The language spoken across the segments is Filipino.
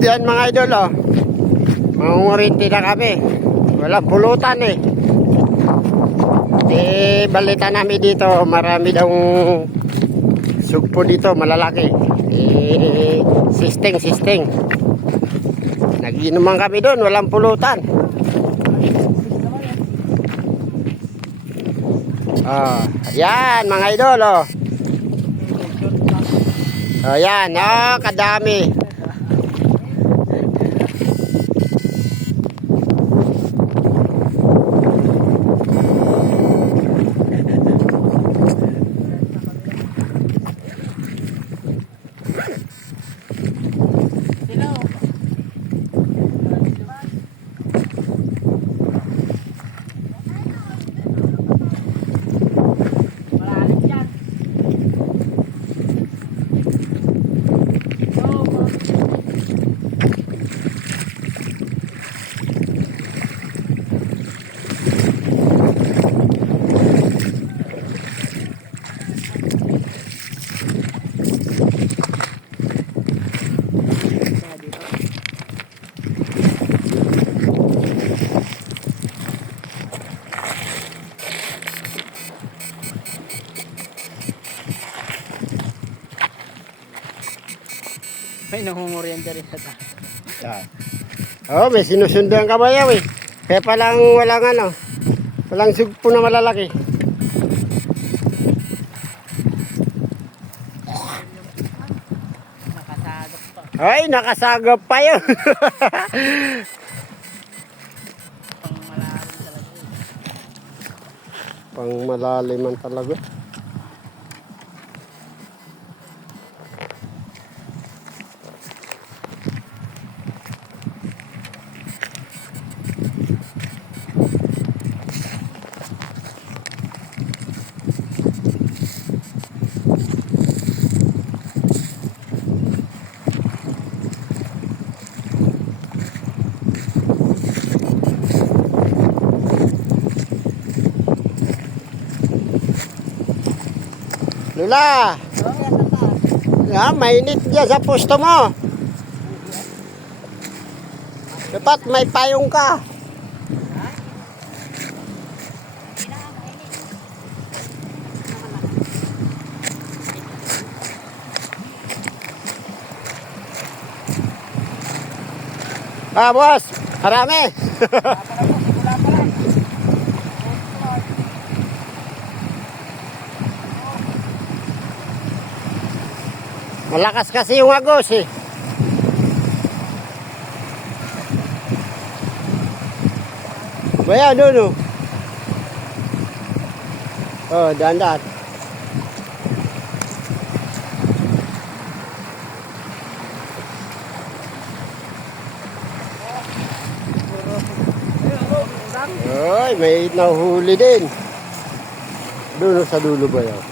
Yan mga idol, oh. Mangungurinti na kami. Walang pulutan eh. Balita namin dito, marami daw sugpo dito, malalaki. Sisteng. Nagiinuman kami doon, walang pulutan. Yan mga idol, oh. Yan, kadami. May nangungurienta rin sa ta. Yan. May sinusundan ka ba yaw eh. Kaya palang walang sugpo na malalaki. Nakasagap pa. Ay, nakasagap pa yun. Pang malalim talaga. Pang malaliman talaga. Lula, mainit dyan sa pusto mo. Dapat may payong ka. Boss, marami. Malakas kasi yung agos eh. Baya doon oh. Dahan-dahan. Ay, may nahuli din. Doon sa dulo ba yan?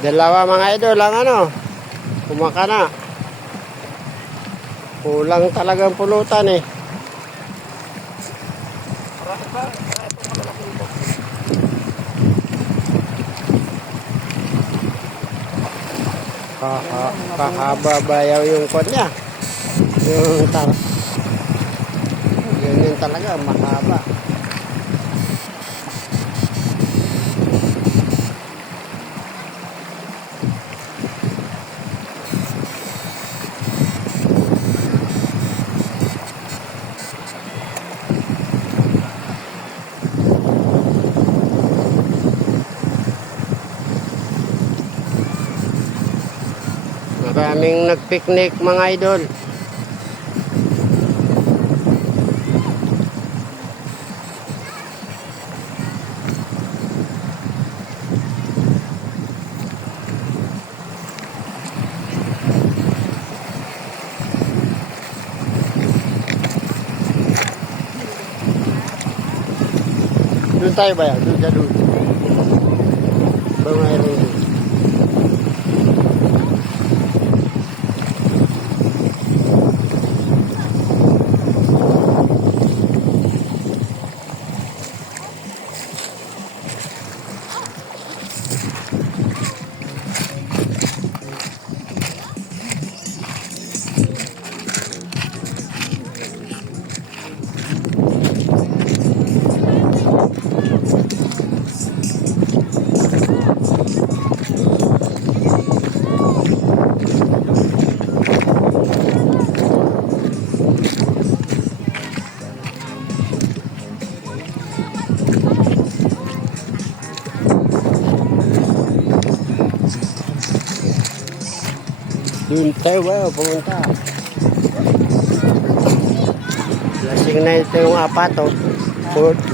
Dalawa mga idol ang kumaka na. Kulang talagang pulutan eh. Kahaba bayaw yung kod niya. Yun talaga, mahaba. Maraming nagpiknik mga idol. Doon tayo ba yan? Doon sa doon. Ba mayroon doon? Doon tayo ba? Pumunta. Lasing na ito yung apat, oh.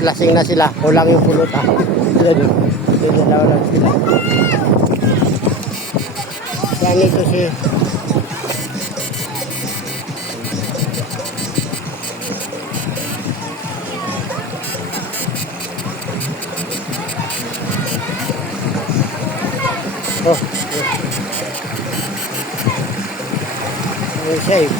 Lasing na sila. Kulang yung pulot, ah. Yan, dalawa lang sila. Yan ito si... Oh, save.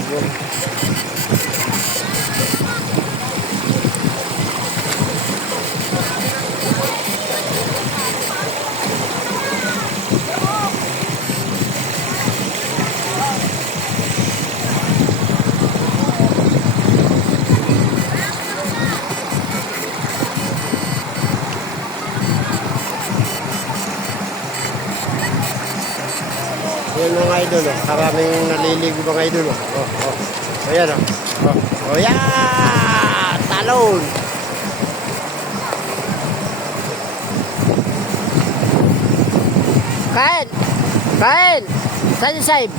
Yan mga idol, oh. Karaming naliligo mga idol, oh. Oh, oh. O yan, oh. Oh, oh yan! Talon! Kain! Kain! Saan yung side?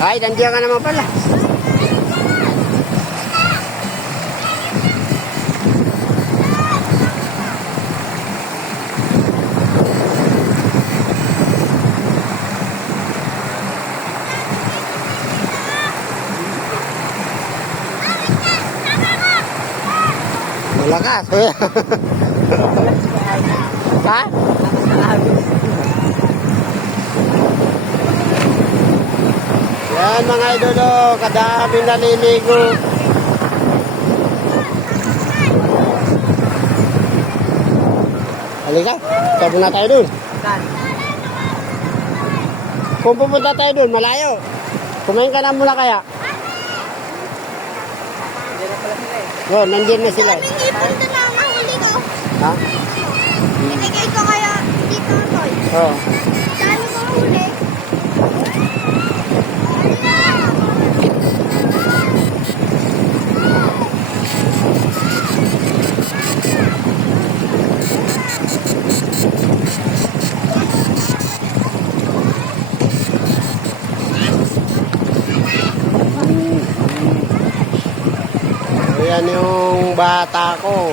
Ay, nandiyan ka naman pala. Malakas. Ha? Yan mga idol, oh, kadami naliligo. Halika, tabi na tayo dun. Kung pupunta tayo dun, malayo. Kumain ka na muna kaya. Oh, nandiyan na sila. Daming ipon doon na nahuli ko. Ha? Nilagay ko kaya dito ito. Oh. Dami ko huli. Ayan yung bata ko.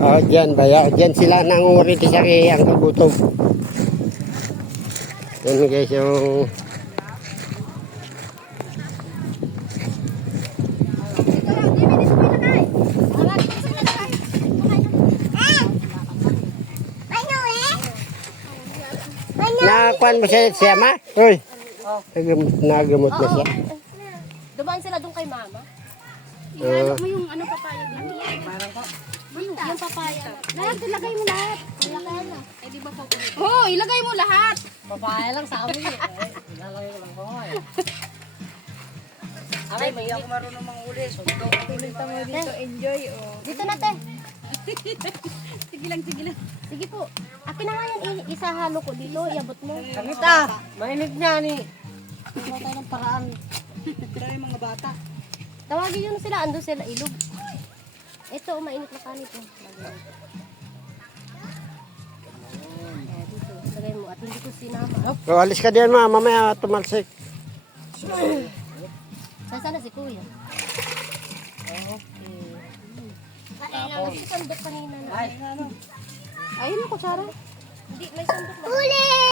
Oh, dyan ba? Dyan sila nangunguriti sa ang kagutom. Yan guys yung... Nakuan mo siya, ma? Uy! Nagamot na siya. Dumaan sila doon kay mama. Uh, Mo yung ano papayag na. Yung papaya. Lahat, ilagay mo lahat. Ilagay na. Eh, di ba paborito? Oo, ilagay mo lahat. Papaya lang sa amin eh. Lalagay ko lang papaya. Aray, may ako marunong manghuli. Sundo ko huli mamaya. Enjoy, oh. Dito na, te. Sige lang, sige lang. Sige po. Akin na nga yan. Isahalo ko dito. Iabot mo. Sakit ah! Mainit nga ni. Ano tayo ng paraan? Tayo mga bata. Tawagin nyo na sila. Ando sila ilog. Ito, mainit na kanito. Dito. Lagay mo. At hindi ko sinama. So, alis ka diyan ma, mamaya tumalsik. Nasaan na si kuya? Okay. May sandok kanina na. Ay, Ayun mo, kutsara. Hindi, may sandok na. Huli!